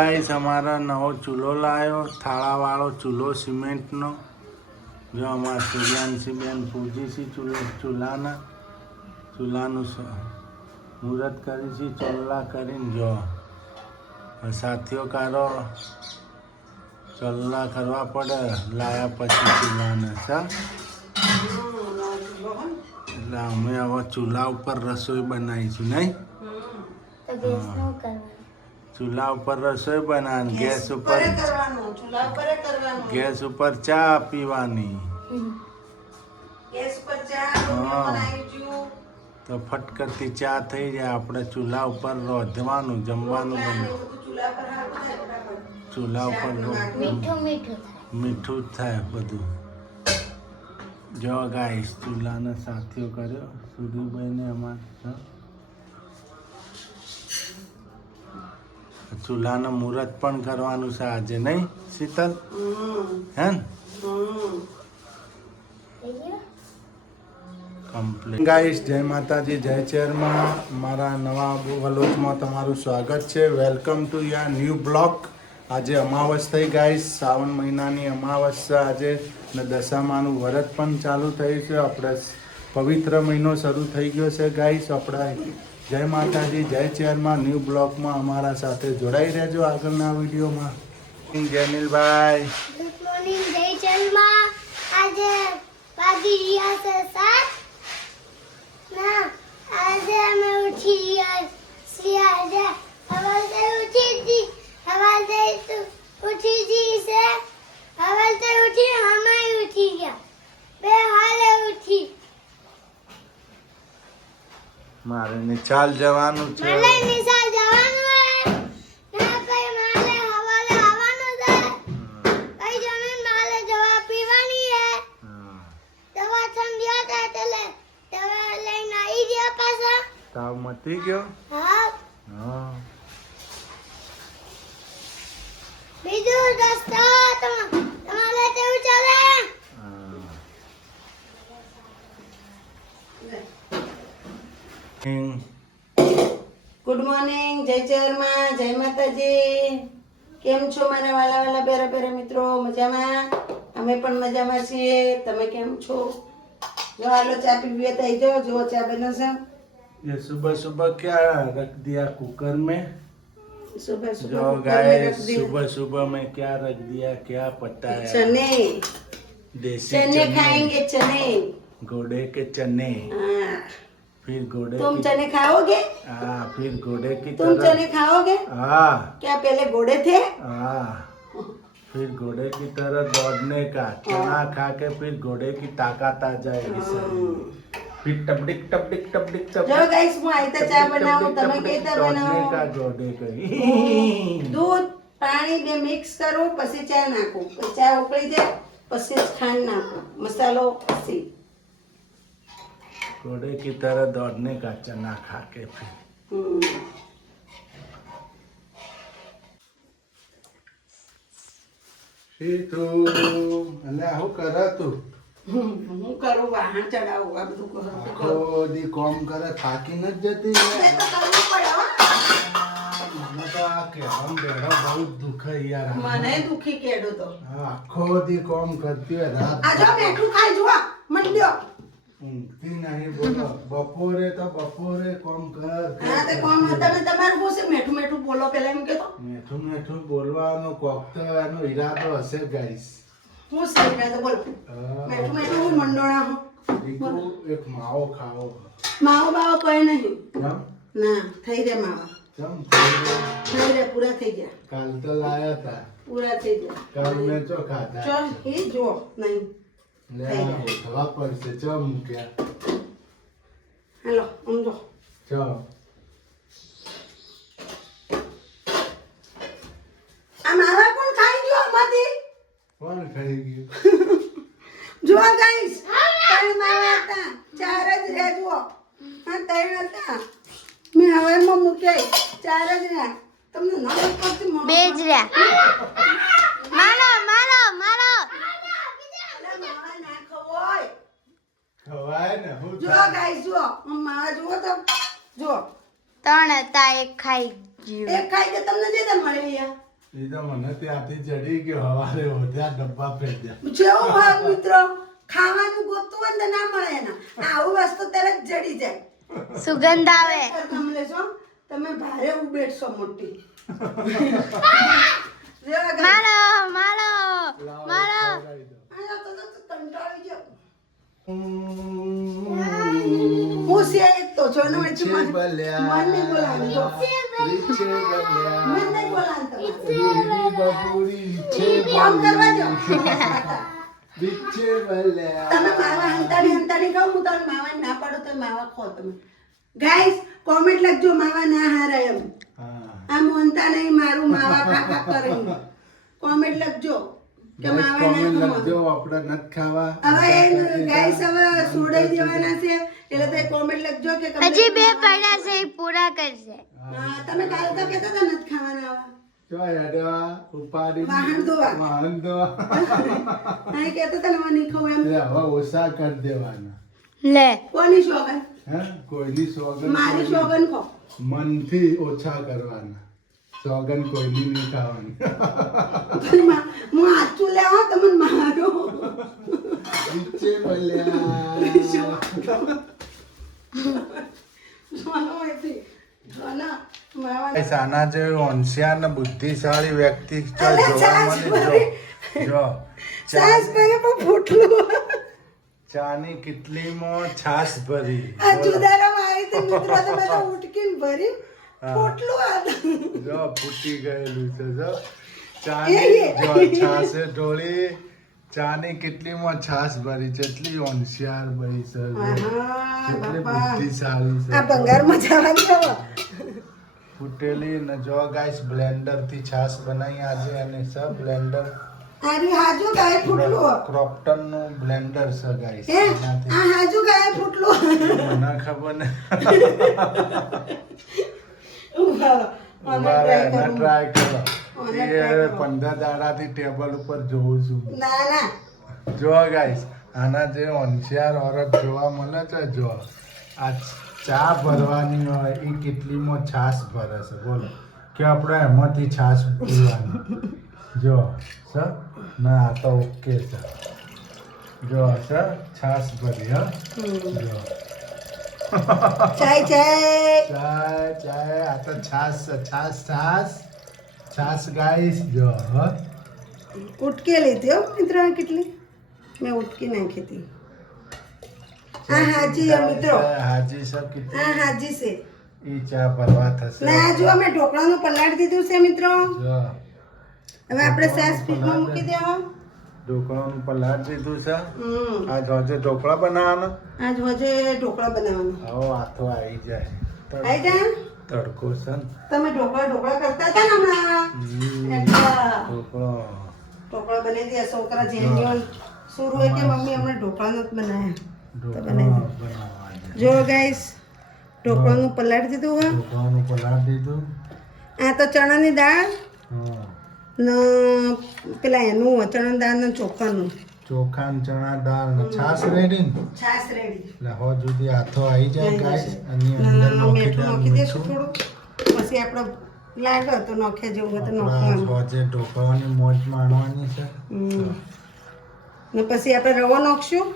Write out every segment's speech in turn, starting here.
Guys हमारा नવો ચૂલો લાવ્યો થાળાવાળો ચૂલો સિમેન્ટનો જો અમારા સૂર્યાંશીબેન પૂજીશી ચૂલાનું મુહૂર્ત કરીશી ચોલ્લા કરીને જો સાથીઓ કારો ચોલ્લા કરવા પડે લાયા પછી ચૂલાને સર એટલે અમે હવે ચૂલા ઉપર રસોઈ બનાવીશું નહીં चूल्हा ऊपर रसोई बनानी गैस ऊपर चा पीवानी तो फटकती चा थी जाए अपने चूल्हा ऊपर रोधवानु जमवानु बने चूल्हा ऊपर मीठू थाय बधु जो गाइस चूल्हा ने साथियों कर्यो सूर्यभाई ने अमार ચૂલાનું મુહૂર્ત પણ કરવાનું છે આજે નહીં શીતલ હે કમ્પ્લીટ ગાઈસ જય માતાજી જય ચેરમાં મારા નવા વલોચમાં તમારું સ્વાગત છે welcome to yeah new blog આજે અમાવસ થઈ ગાઈસ શ્રાવણ મહિનાની અમાવસ છે આજે ને દશામાનું વ્રત પણ ચાલુ થયું છે આપણે પવિત્ર મહિનો શરૂ થઈ ગયો છે ગાઈસ આપણે જય માતાજી જય ચેરમાં ન્યૂ બ્લોગમાં અમારા સાથે જોડાઈ રહેજો આગળના વિડીયોમાં જેનિલભાઈ ગુડ મોર્નિંગ જય ચેરમાં આજે વાગી રહ્યા છે 7 ના આજે અમે ઉઠી ગયા છીએ આજે સવારે ઉઠી છે સવારે ઉઠી અમે ઉઠી ગયા બે હાલે ઉઠી મારે નિશાળ જવાનું છે મારે નિશાળ જવાનું છે ના કઈ મારે હવાલે આવવાનું છે કઈ જમીન મારે દવા પીવાની છે દવા ઠંડી હતા એટલે દવા લઈને આવી ગયા પાછા તાવ મટી ગયો હા હા બીજું દોસ્તો તમારે કેવું ચાલે ગુડ મોર્નિંગ જય ચેરમાં જય માતાજી કેમ છો મારા વાલા વાલા બેરા બેરા મિત્રો મજામાં અમે પણ મજામાં છીએ તમે કેમ છો જો હાલો ચા પીવી તો આવી જાઓ જો ચા બનશે ये सुबह सुबह क्या रख दिया कुकर में सुबह सुबह जो गाइस सुबह सुबह में क्या रख दिया क्या पता है चने देसी चने खाएंगे चने घोड़े के चने हाँ फिर घोड़े तुम चने खाओगे हाँ फिर घोड़े की तुम चने खाओगे हाँ क्या पहले घोड़े थे हाँ फिर घोड़े की तरह दौड़ने का चना खा के फिर घोड़े की ताकत आ जाएगी शरीर फिर टपडिक टपडिक टपडिक જો ગાઈસ હું આઈતા ચા બનાવું તમે કેતા બનાવો का घोड़े का दूध पानी બે મિક્સ કરો પછી ચા નાખો પછી ચા ઉકળી જાય પછી ખાંડ નાખો મસાલો પછી घोड़े की तरह दौड़ने का चना खा के फिर સીતુ અને આવું કરે તું હું કરું વાહન ચડાવું આ બધું કરું આખો દી કોમ કરે થાકી ન જતી ને તો કરવું પડે હો. મને તો આ કહેવામાં બેઠો બહુ દુખે યાર મને દુખી કેડો તો આખો દી કોમ કરતી હોય રાત આ જો બેઠું ખાઈ જુઓ મંડ્યો ઊંઘતી નહીં બોલો બપોરે તો બપોરે કોમ કર હા તે કોમ તમે તમારું બોસે મેઠું મેઠું બોલો પેલા એમ કેતો મેઠું મેઠું બોલવાનો કોક તો એનો ઈરાદો હશે ગાઈસ હું સહી તો બોલ મેઠું મેઠું હું મંડોણા હું દીકરો એક માવો ખાવો માવો બાવો કોઈ નહીં કેમ ના થઈ જાય માવા કેમ થઈ જાય પૂરા થઈ ગયા કાલ તો લાયા તા પૂરા થઈ ગયા કાલ મેં ચો ખાધા ચલ એ જો નહીં લે ખવા પડશે ચો મૂક્યા હેલો સમજો ચો આ માવા કોણ ખાઈ ગયો આમાંથી કોણ ખાઈ ગયું જો ગાઈસ ત્રણ માવા હતા ચાર જ રહ્યા જુઓ હા ત્રણ હતા મેં હવામાં મૂક્યા ચાર જ રહ્યા તમને ન પડતી બે જ રહ્યા મારો મારો મારો માવા ના ખવાય ખવાય ને હું જો ગાઈસ જો માવા જુઓ તો જો 3 હતા એક ખાઈ ગયું એક ખાઈ કે તમને જે મળે યાર એ તો મને ત્યાંથી ચડી ગયો હવારે હોદ્યા ડબ્બા ફેંક્યા જેવો ભાગ મિત્રો ખાવાનું ગોતતું હોય ને તો ના મળે એના આવું વસ્તુ તરત જડી જાય સુગંધ આવે તમે લેશો તમે ભારે ઉબેડશો મોટી મારો મારો મારો કંટાળી જાવ હું છે એક તો છો ને રીચે બલ્યા, મન નહીં બોલાવતો રીચે બલ્યા, મન નહીં બોલાવતો રીરી બબુરી, રીચે કામ કરવા બલ્યા, જાઓ રીચે બલ્યા. તમે માવા હંતાડી ખાઓ હું તમને માવા ના પાડો તો માવા ખો તમે ગાઈસ કોમેન્ટ લખજો માવા ના હારા એમ હા. આ મોનતા નહીં મારું માવા ખા કરે કોમેન્ટ લખજો કે Guys, માવા comment ના લખજો, આપણે નથી ખાવા. હવે ગાઈસ હવે છોડાઈ દેવાના છે એટલે તે કોમેન્ટ લખજો કે હજી બે પડ્યા છે એ પૂરા કરશે હા, તમે કાલ તો કહેતા હતા નથી ખાવાના આવા જો હેડવા, ઉપાડી, વાહન ધોવા. વાહન ધોવા. અહીં કહેતા હતા ને હવે નહીં ખાવું એમ તે હવે ઓછા કરી દેવાના. લે કોની શોગન હે? કોઈની સોગન મારી કોઈની- શોગન ખો મનથી ઓછા કરવાના. સોગન કોઈની નહીં ખાવાની. હું હાચું લેવા તમને મારો નીચે બોલ્યા. Guys, આના જેવી હોશિયાર ને બુદ્ધિશાળી વ્યક્તિ જો અલે, જોવા સાસ મળે. જો સાસ ભરે પણ ફૂટલું ચાની કિટલીમાં છાશ ભરી. આ જુદારામાં આવી હતી મિત્રો તો મેં તો ઉટકીને ભરી હા. ફૂટલું આ જો ફૂટી ગયેલું છે જો એ, ચાની એ. જો છાશે ઢોળી ચાની કિટલીમાં છાશ ભરી જેટલી હોશિયાર બની છે જો. આહા, જેટલી બાપા. બુદ્ધિશાળી છે આ ભંગારમાં જવાની હવે ફૂટેલી ને જો ગાઈસ બ્લેન્ડર થી છાશ બનાવી આજે અને સબ બ્લેન્ડર આર્યું હાજુ ગાય ફૂટલું ક્રોપ્ટન નું બ્લેન્ડર છે ગાઈસ હે આ હાજુ ગાય ફૂટલું મને ખબર ને ઉભારો ટ્રાય કરો ઓને એ try કરો. 15 દાડાથી ટેબલ ઉપર જોઉં છું ના ના જો ગાઈસ આના જે હોશિયાર ઓરત જોવા મળે છે જો આ ચા ભરવાની હોય એ કેટલીમાં છાશ ભરે છે બોલો કે આપણે એમાંથી છાશ પીવાની જો સર ના આ તો ઓકે છે જો સર છાશ ભરી હા જો ચાય ચાય ચાય ચાય આ તો છાશ છે છાશ છાશ છાશ ગાઈસ જો હા ઉટકે લીધી હો મિત્ર કેટલી મેં ઉટકી નાખી હતી આ હાજી હે મિત્રો હાજી સબ કેટલી આ હાજી છે ઈ ચા ભરવા થશે ને આ જો અમે ઢોકળાનું પલાળી દીધું છે મિત્રો જો હવે આપણે સાસ ફ્રીજમાં મૂકી દેવો ઢોકળાનું પલાળ દીધું છે હમ આજ હોજે ઢોકળા બનાવવાના આજ હોજે ઢોકળા બનાવવાના આવો હાથો આવી જાય આઈ જા તડકો છે ને. તમે ઢોકળા કરતા હતા ને હમણાં હમ, એટલે ઢોકળો ઢોકળા બનાવી દે છોકરા જેન્યુઅલ શરૂ હોય કે મમ્મી હમણાં ઢોકળા નથી બનાવ્યા ઢોકળો બનાવી દે. બનાવવા જાય. જો ગાઈસ ઢોકળાનું પલાળી દીધું હોય ઢોકળાનું પલાળ દીધું આ તો ચણાની દાળ હા ને પેલા એનું ચણાની દાળ ને ચોખાનું ચોખા ને ચણા દાળ ને છાશ રેડી ને છાશ રેડી એટલે હો જુદી હાથો આવી જાય ગાઈસ અને અંદર મીઠું નાખી નાખી દઈશું દે થોડું પછી આપણે લાગે તો નાખ્યા જેવું હોય તો આપણા નાખવાનું હોજે ઢોકળાની મોજ માણવાની છે હમ. ને પછી આપણે રવો નાખશું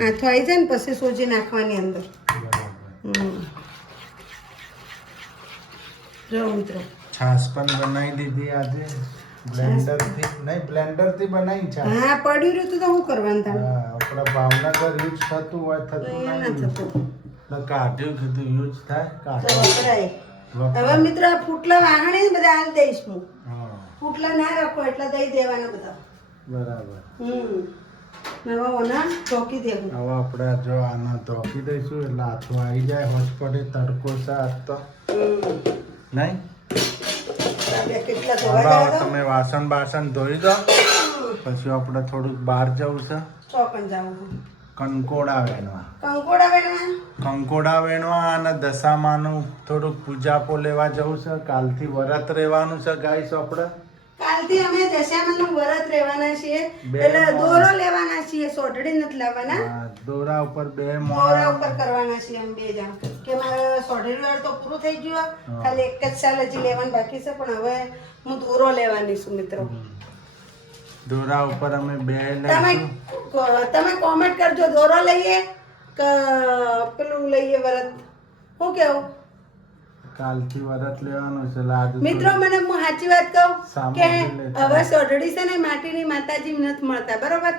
આથો આવી જાય ને પછી સોજી નાખવાની અંદર બરાબર હમ. જો મિત્રો છાશ પણ બનાવી દીધી આજે બ્લેન્ડર થી નહીં બ્લેન્ડર થી બનાવી છાશ હા પડ્યું રહ્યું તો શું કરવાનું તારે હા, આપણા ભાવનગર યુઝ થતું હોય તો થતું એ ના નહીં થતું એટલે કાઢ્યું કીધું યુઝ થાય તો કાઢ્યું વપરાય વપરાય. હવે મિત્ર આ ફૂટલા વાહણી ને બધા હાલ દઈશ હું હા ફૂટલા ના રાખો એટલે દઈ દેવાના બધા બરાબર હવે ઓના ચોકી દેવું હવે આપણે જો આના ધોકી દઈશું એટલે હાથો આવી જાય હોજ પડે તડકો છે આજ તો નહીં આપણે કેટલા હવે ધોવા ગયા તમે વાસણ બાસણ ધોઈ દો પછી આપણે થોડુંક બહાર જવું છે ચોકન જાવું કંકોડા વેણવા કંકોડા વેણવા કંકોડા વેણવા અને દશામાનું થોડુંક પૂજાપો લેવા જવું છે કાલથી વ્રત રહેવાનું છે ગાઈસ આપણે કાલથી અમે દશામાનું વ્રત રહેવાના છીએ બે એટલે મોણ. દોરો લેવાના છીએ, સોઢડી નથી લાવવાના. હા, દોરા ઉપર 2 દોરા મોણ ઉપર કરવાના છીએ અમે 2 જણ કે મારે સોઢડી વાળ તો પૂરું થઈ ગયું. ખાલી એક જ સાલ હજી લેવાનું બાકી છે, પણ હવે હું દોરો લેવાની છું મિત્રો. દોરા ઉપર અમે 2 તમે લઈશું. તમે કોમેન્ટ કરજો, દોરો લઈએ કે પેલું લઈએ વ્રત. શું કેવું કાલથી વરત લેવાનું છે એટલે આજે મિત્રો? મને હું સાચી વાત કહું કે સામગ્રી લેતા હવે સોઢડી છે ને માટીની માતાજી નથી મળતા, બરોબર?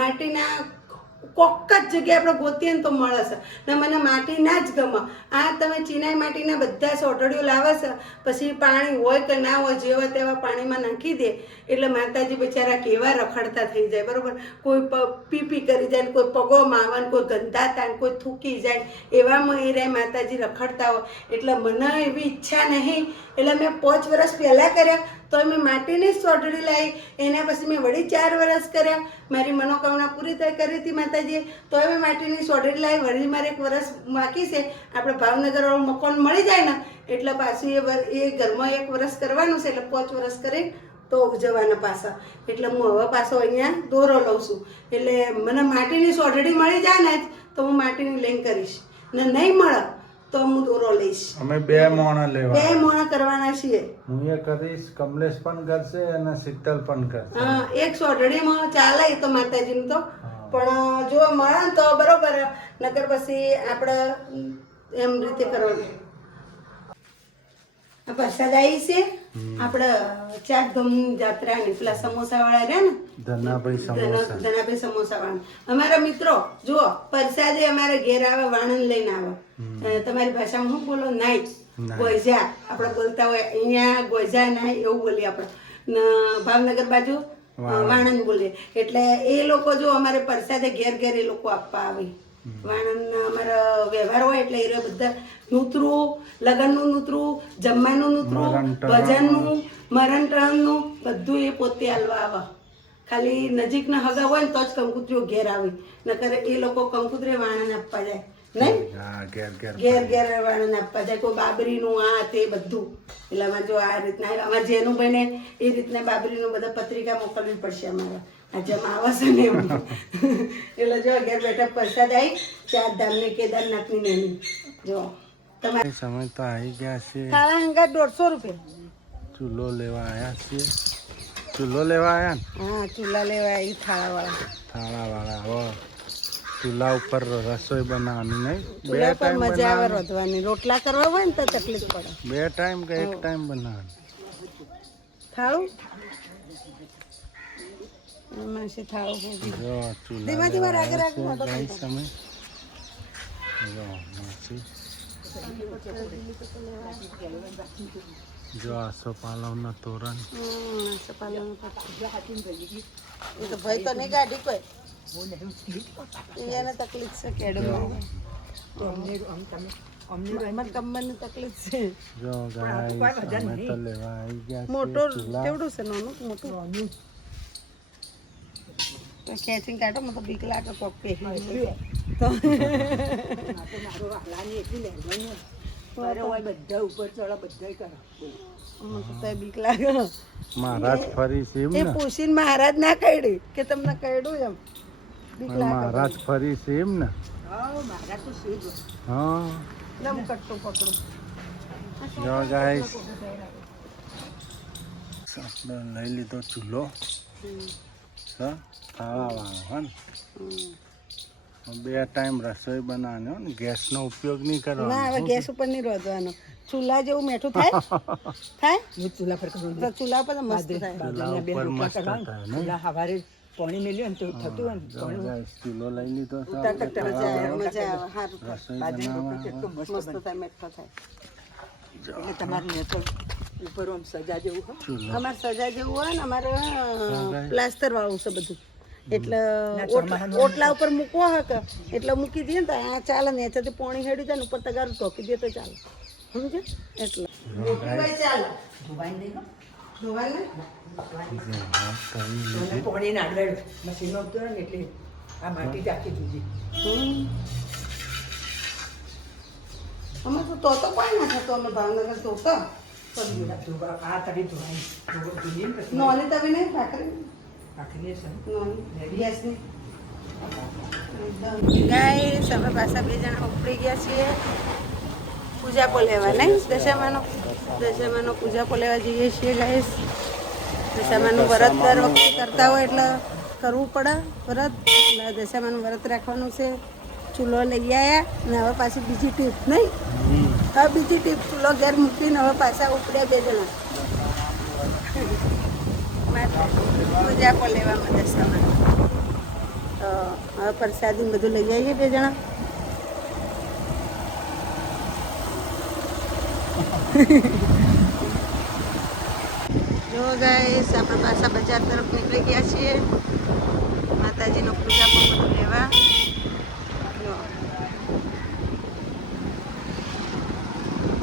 માટીના કોક જ જગ્યાએ આપણે ગોતીએ ને તો મળે છે ને મને માટીના જ ગમે. આ તમે ચીનાઈ માટીના બધા સોઢડીઓ લાવે છે, પછી પાણી હોય કે ના હોય જેવા તેવા પાણીમાં નાખી દે એટલે માતાજી બિચારા કેવા રખડતા થઈ જાય, બરોબર? કોઈ પીપી કરી જાય ને કોઈ પગો માવે ને કોઈ ગંધાતા ને કોઈ થૂકી જાય, એવામાં એ રે માતાજી રખડતા હોય. એટલે મને એવી ઈચ્છા નહીં એટલે મેં 5 વર્ષ પહેલાં કર્યા તો મેં માટીની જ સોઢડી લાવી. એના પછી મેં વળી 4 વર્ષ કર્યા, મારી મનોકામના પૂરી થઈ કરી હતી માતાજીએ, તો મેં માટીની સોઢડી લાવી. વળી મારે 1 વર્ષ બાકી છે, આપણે ભાવનગરવાળું મકાન મળી જાય ને એટલે પાછું એ ઘરમાં 1 વર્ષ કરવાનું છે, એટલે 5 વર્ષ કરી તો જવાના પાછા. એટલે હું હવે પાછો અહીંયા દોરો લઉં છું. એટલે મને માટીની સોઢડી મળી જાય ને તો હું માટીની લઈને કરીશ, ને નહીં મળે તો હું દોરો લઈશ. અમે 2 મોણ 2 લેવા. મોણા કરવાના છીએ. હું એ કરીશ, કમલેશ પણ કરશે અને શીતલ પણ કરશે. હા, એક સોઢડીમાં ચાલે એ તો માતાજીનું તો, પણ જો મળે ને તો બરોબર, નકર પછી આપણે એમ રીતે કરવાનું. આ પ્રસાદ આવી છે આપણે ચાકધામની જાત્રાની, પેલા સમોસા વાળા રહ્યા ને, ધનાભાઈ સમોસા. ધનાભાઈ સમોસા વાળા. અમારા મિત્રો જુઓ, પ્રસાદે અમારે ઘેર આવે, વાણંદ લઈને આવે. તમારી ભાષામાં શું બોલો? નાઈ ગોઈજા આપણે બોલતા હોય, અહીંયા ગોઈજા નાઈ એવું બોલીએ આપણે. ને ભાવનગર બાજુ વાણંદ બોલીએ. એટલે એ લોકો જો અમારે પ્રસાદે ઘેર ઘેર એ લોકો આપવા આવે. વાણંદ અમારા વ્યવહાર હોય એટલે એ બધા નૂતરું, લગ્નનું નૂતરું, જમવાનું નૂતરું, ભજનનું, મરણટણનું બધું એ પોતે હાલવા આવે. ખાલી નજીકના હગા હોય ને તો જ કંકુત્રીઓ ઘેર આવે, નકર એ લોકો કંકુત્રી વાણંદ આપવા જાય નહીં. હા, ઘેર ઘેર વાળાને આપવા જાય. કોઈ બાબરીનું આ તે બધું. એટલે અમારે જો આ રીતના અમારે જેનું બને એ રીતના બાબરીનું બધા પત્રિકા મોકલવી પડશે અમારે. આ જેમ આવે છે ને એમ. એટલે જો ઘેર બેઠા પ્રસાદ આવી 4 ધામની કેદારનાથની નેની. જો તમારે સમય તો આવી ગયા છે. કાળા હંગા 150 રૂપિયા. ચૂલો લેવા આવ્યા છીએ. ચૂલો લેવા આવ્યા ને? હા, ચૂલા લેવા આવી થાળાવાળા. થાળાવાળા. હો, ચૂલા ઉપર રસોઈ બનાવવાની નહીં? ચૂલા પર મજા આવે રોધવાની. રોટલા કરવા હોય ને તો તકલીફ પડે. 2 ટાઈમ કે 1 ટાઈમ બનાવવાની? થાળું માસી થાળું હોગી. જો ચૂલા ધીમા ધીમા રાગે રાગે લેવા મોટો આવ્યા છે. સમય જો માસી. જો આસોપાલવના તોરણ. એ તો ભાઈ તો નહીં ગાડી કોઈ, એને તકલીફ છે કેડમાં. કમરની તકલીફ છે. જો ગાઈસ અમે તો લેવા આવી ગયા છીએ મોટો ચૂલા. કેવડું છે? નાનું મોટું તો ખેંચીને કાઢો. મને તો બીક લાગે કોક પહેરી તો બીક લાગે. મહારાજ ફરી છે એમ એ ને? પૂછીને મહારાજ ના કઈડી કે તમને કઈડું એમ બીક લાગે. મહારાજ ફરી છે એમ ને? હા. લમ કટ્ટું પકડું. જો ગાઈસ આપણે લઈ લીધો ચૂલો. ખાવાવાળો હે ને? 2 ટાઈમ રસોઈ બનાવવાની હો ને, ગેસનો ઉપયોગ નહીં ના, હવે કરવાનો. ગેસ ઉપર નહીં રોધવાનો. ચૂલા જેવું મેઠું થાય થાય ચૂલા પર તો ચૂલા પર તો મસ્ત થાય. ચૂલા ઉપર મસ્ત થાય નહીં? સવારે પાણી મેલ્યું ને તો થતું હોય ને જો ગાઈસ ચૂલો લઈ લીધો છે. મજા આવે સારું થાય. રસોઈ બનાવવા મસ્ત થાય, મેઠો થાય. એટલે તમારે ને તો ઉપર આમ સજા જેવું હોય. ચૂલો. અમારે સજા જેવું હોય ને, અમારે પ્લાસ્ટર વાળું છે બધું. એટલે ઓટલા ઉપર મૂકવો હક એટલે મૂકી દઈએ ને તો આ ચાલે ને, એથી પાણી હેડી જાય ને ઉપર તગારું ઢોકી દે તો ચાલે. સમજે? એટલે ચાલે ધોવાય ને. પાણી નાડવેડ મશીનમાં આવતું હોય ને એટલે આ માટી ચાખી દીધી. અમે તો કોઈ ના થતો. અમે ભાવનગર તો પગ ધોવા આ તવી ધોવાઈ ધોઈએ ને પછી નોની તવે નહીં ભાખરી રાખીએ છે નોની ગેસની ગાઈસ અમે પાછા 2 જણા ઉપડી ગયા છીએ પૂજાપો લેવા નહીં દશામાનો પૂજાપો લેવા જઈએ છીએ ગાઈસ દશામાનું વ્રત દર વખતે કરતા હોય એટલે કરવું પડે વ્રત એટલે દશામાનું વ્રત રાખવાનું છે ચૂલો લઈ આવ્યા ને હવે પાછી બીજી ટીપ નહીં હવે બીજી ટીપ ચૂલો ઘેર મૂકીને હવે પાછા ઉપડ્યા 2 જણા પૂજાપો લેવામાં દશામાં તો હવે પ્રસાદી બધું લઈ આવીએ 2 જણા જો ગાઈસ આપણે પાછા બજાર તરફ નીકળી ગયા છીએ માતાજીનો પૂજા પણ બધું લેવા જો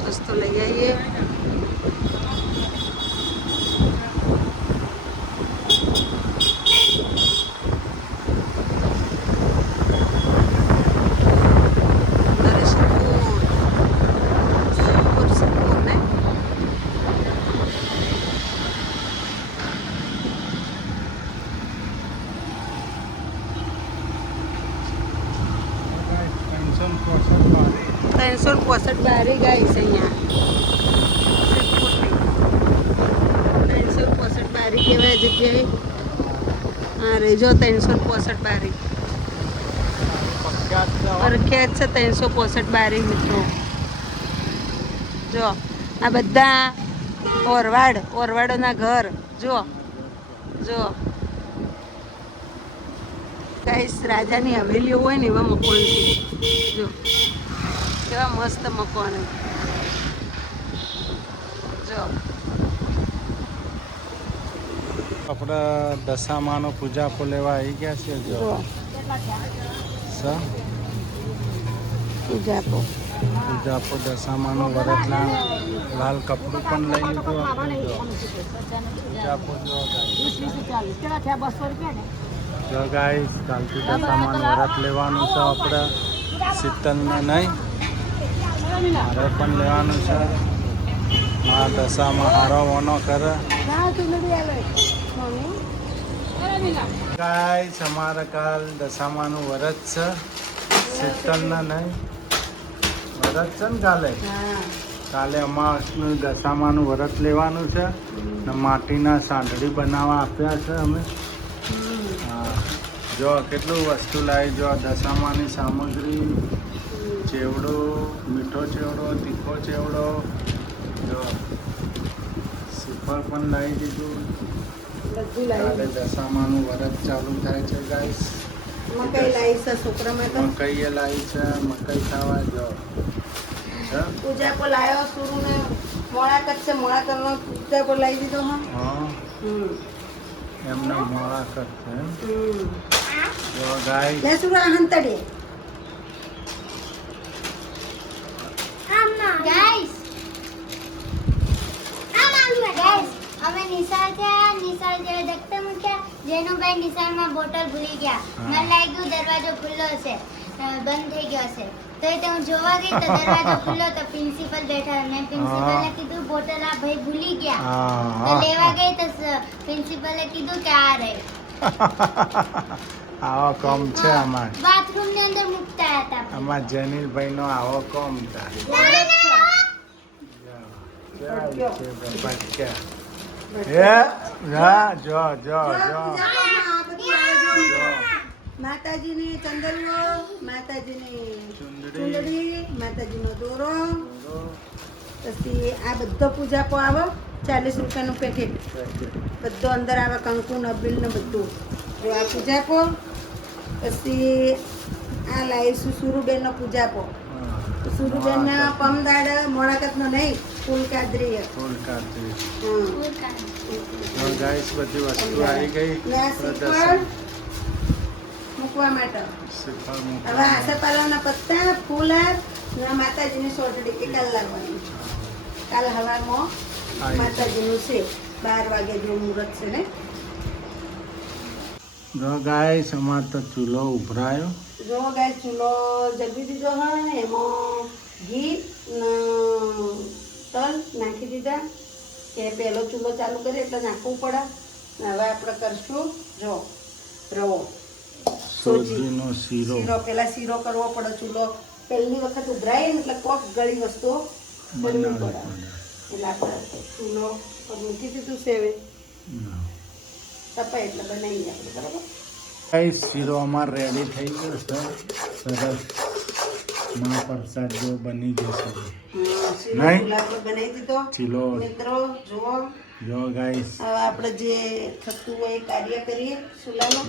વસ્તુ લઈ આવીએ ત્રણસો 65 બારી ગાય છે અહીંયા 365 બારી કહેવાય જગ્યાએ હા રેજો 365 બારી પ્રખ્યાત છે 365 બારી મિત્રો જો આ બધા ઓરવાડોના ઘર જો ગાઈસ રાજાની હવેલીઓ હોય ને એવા મકાન છે જો કેવા મસ્ત મકાન જો આપણે દશામાનો પૂજાપો લેવા આવી ગયા છીએ જો પૂજાપો દશામાનો વરત લાલ કપડું પણ લઈ લીધું આપણે જો પૂજાપો જો ગાઈસ કાલથી દશામાનું વ્રત લેવાનું છે આપણે શીતલને નહીં મારે પણ લેવાનું છે માં દશામાં હારો વનો કરે ગાઈસ અમારે કાલ દશામાનું વ્રત છે શીતલને નહીં વ્રત છે ને કાલે અમાસનું દશામાનું વ્રત લેવાનું છે ને માટીના સાંઢળી બનાવવા આપ્યા છે અમે જો કેટલું વસ્તુ લાવી જો દશામાની સામગ્રી ચેવડો મીઠો ચેવડો તીખો ચેવડો જો શ્રીફળ પણ લાવી દીધું કાલે દશામાનું વ્રત ચાલુ થાય છે ગાઈસ મકાઈ લાવી છે છોકરા માટે મકાઈ લાવી છે મકાઈ ખાવા જો પૂજા પર લાવ્યો સુરુને મોળા કરશે મોળા કરવાનો પૂજા પર લાવી દીધો હા એમને મોળા કરશે જો ગાઈસ લે સુરા હંતડે ગાઈસ અમે નિશાળ જેવા દખતા મૂક્યા જેનુભાઈ નિશાળમાં બોટલ ભૂલી ગયા મને લાગ્યું દરવાજો ખુલ્લો છે બંધ થઈ ગયો છે તો એ હું જોવા ગઈ તો દરવાજો ખુલ્લો તો પ્રિન્સિપલ બેઠા મેં પ્રિન્સિપલને કીધું બોટલ આ ભાઈ ભૂલી ગયા તો લેવા ગઈ તો પ્રિન્સિપલે કીધું કે આ રહી આવો કોમ છે અમાર બાથરૂમ ની અંદર મૂકતા હતા અમાર જનીલભાઈ નો આવો કોમ થાય માતાજીની ચંદરીઓ માતાજીની ચુંદડી માતાજીનો દોરો પછી આ બધો પૂજાપો આવે 40 રૂપિયાનું પેકેટ બધો અંદર આવે કંકુ નબીલ ને બધું જો આ પૂજાપો પછી આ લાવીશું સુરુબેનનો પૂજાપો સુરુબેનના પમદાડ મોળાકતનો નહીં ફૂલ કાદરી ગાઈસ બધી વસ્તુ આવી ગઈ મૂકવા માટે હવે આસોપાલવના પત્તા ફૂલ માતાજીની સોટડી એ કાલ લાવવાની કાલ હવારમાં માતાજીનું છે 12 વાગે જેવું મુહૂર્ત છે ને જો ગાઈસ અમાર તો ચૂલો ઉભરાયો જો ગાય ચૂલો જગી દીધો હોય એમાં ઘી ને તલ નાખી દીધા કે પહેલો ચૂલો ચાલુ કરીએ એટલે નાખવું પડે. ને હવે આપણે કરશું જો રવો સોજીનો શીરો. શીરો પહેલા શીરો કરવો પડે. ચૂલો પહેલી વખત ઉભરાય ને એટલે કોક ગળી વસ્તુઓ બનવી પડે. એટલે આપણે ચૂલો પર મૂકી દીધું છે. હવે તપાય એટલે બનાવીએ આપણે. બરાબર ગાઈસ શીરો અમાર રેડી થઈ ગયો છે. સરસ મહાપ્રસાદ જો બની જશે. શીરો નહીં? ચૂલા પર બનાવી દીધો. ચીલો મિત્રો જુઓ જો ગાઈસ. હવે આપણે જે થતું હોય એ કાર્ય કરીએ ચૂલામાં.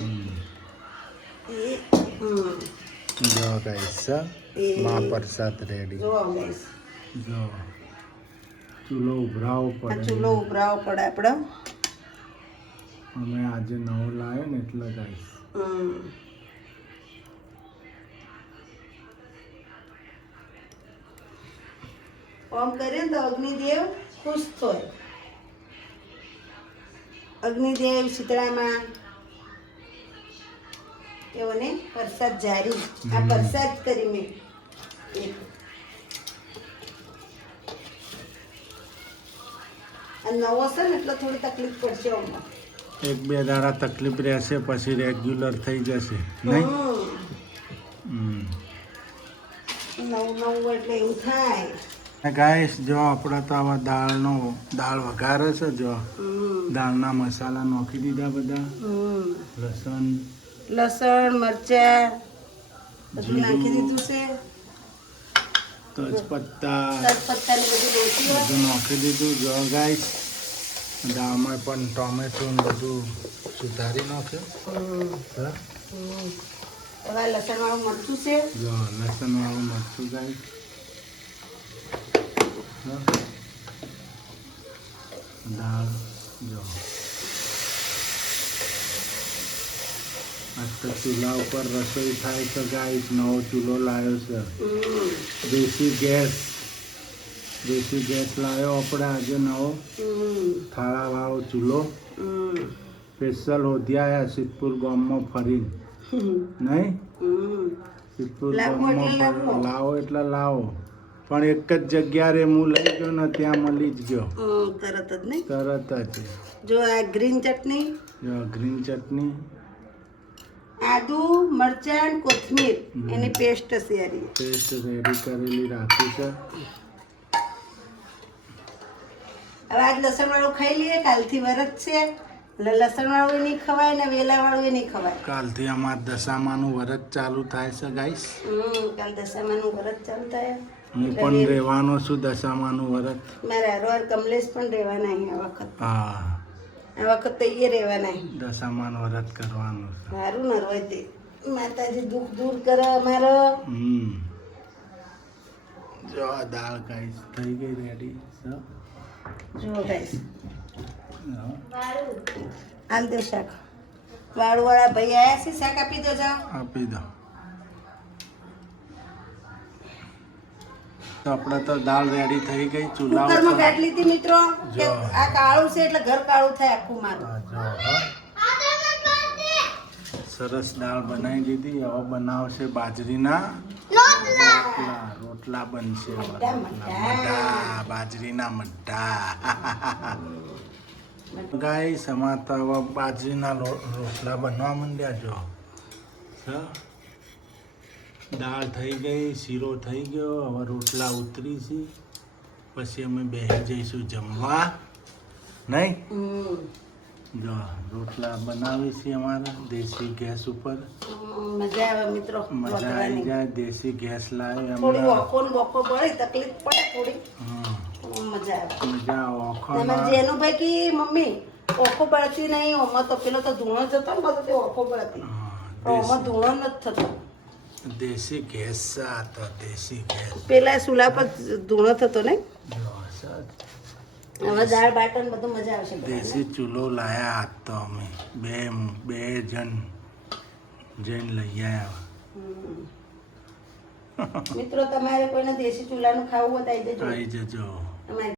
જો ગાઈસ મહાપ્રસાદ રેડી. જુઓ ગાઈસ જો ચૂલો ઉભરાવો આ પડે. ચૂલો ઉભરાવો પડે આપણે. અમે આજે નવો લાવ્યો ને એટલે ગાઈસ. ઓમ કરીએ ને તો અગ્નિદેવ ખુશ થાય. અગ્નિદેવ શીતળામાં તેઓને પ્રસાદ જારી. આ પ્રસાદ કરી મેં આ નવો છે ને એટલે થોડી તકલીફ પડશે અમને. એક બે દાડા તકલીફ રહેશે પછી રેગ્યુલર થઈ જશે નહીં. નવું નવું એટલે એવું થાય. ગાઈસ જો આપણે તો આવા દાળ વઘારે છે. જો દાળના મસાલા નાખી દીધા બધા. લસણ લસણ મરચા બધું નાખી દીધું છે. તેજપત્તા તજપત્તા ને બધું નાખ્યું. બધું નાખી દીધું. જો ગાઈસ દાળમાં પણ ટોમેટો ને બધું સુધારી નાખ્યું. હા? હવે લસણ વાળું મરચું છે. જો લસણ વાળું મરચું ગાઈસ. દાળ જો આજ તો ચૂલા ઉપર રસોઈ થાય છે ગાઈસ. નવો ચૂલો લાવ્યો છે. દેશી ગેસ લાવ્યો આપણે આજે નવો થાળાવાળો ચૂલો. સ્પેશિયલ હોધિયા સિદ્ધપુર ગામમાં ફરીને નહીં. સિદ્ધપુર ગામમાં લાવો એટલે લાવો. પણ એક જ જગ્યા રે હું લઈ ગયો ને ત્યાં મળી જ ગયો તરત જ નહીં. તરત જ. જો આ ગ્રીન ચટણી, જો ગ્રીન ચટણી, આદુ મરચાં કોથમીર એની પેસ્ટ છે. પેસ્ટ રેડી કરેલી રાખી છે. હવે આજ લસણ વાળું ખાઈ લઈએ. કાલથી વરત છે એટલે લસણ વાળું નહીં ખવાય ને વેલા વાળું નહીં ખવાય. કાલથી અમાર દશામાનું વ્રત ચાલુ થાય છે ગાઈસ. કાલ દશામાનું વ્રત ચાલુ થાય. હું પણ રહેવાનો છું દશામાનું વ્રત. મારા હરવાર કમલેશ પણ રહેવાના અહીં આ વખત. હા આ વખત તો એ રહેવાના અહીં. દશામાનું વ્રત કરવાનું છે. સારું ન રોય તે માતાજી દુઃખ દૂર કરે અમારો. જો આ દાળ ગાઈસ થઈ ગઈ રેડી. જો ગાઈસ આલ દે શાક. વાળું વાળા ભાઈ આયા છે. શાક આપી દો જાઓ. આપી દો. તો આપણે તો દાળ રેડી થઈ ગઈ ચૂલા કુકરમાં ઉપર. કાઢી લીધી મિત્રો. કે આ કાળું છે એટલે ઘર કાળું થાય આખું મારું. હા, જો હા. સરસ દાળ બનાવી દીધી. હવે બનાવશે બાજરીના રોટલા બનશે. મઠ્ઠા, બાજરીના મઠ્ઠા. ગાઈસ અમાર તો હવે બાજરીના રોટલા બનવા માંડ્યા. જો દાળ થઈ ગઈ, શીરો થઈ ગયો. હવે રોટલા ઉતરી છે પછી અમે બેસી જઈશું જમવા નહીં. જો રોટલા બનાવી છે અમારા દેશી ગેસ ઉપર. મજા આવે મિત્રો. મજા આવી જાય. દેશી ગેસ લાવે થોડી અમને. ઓખો ને બોખો પડે તકલીફ પડે થોડી. મજા આવે. મજા ઓખો તમારે જેનું ભાઈ કી મમ્મી ઓખો બળતી નહીં. ઓમાં તો પેલો તો ધૂણો જતો ને બધો તે ઓખો બળતી. ઓમાં ધૂણો નથી થતો. દેશી ગેસ છે આ તો. દેશી ગેસ. પેલા ચૂલા પર ધૂણો થતો ને. જો સર હવે દાળ બાટન બધું મજા આવશે. દેશી ચૂલો લાયા આજ તો અમે બે જણ જઈને લઈ આવ્યા. મિત્રો તમારે કોઈને દેશી ચૂલાનું ખાવું હોય તો આવી જજો. આવી જજો. અમારે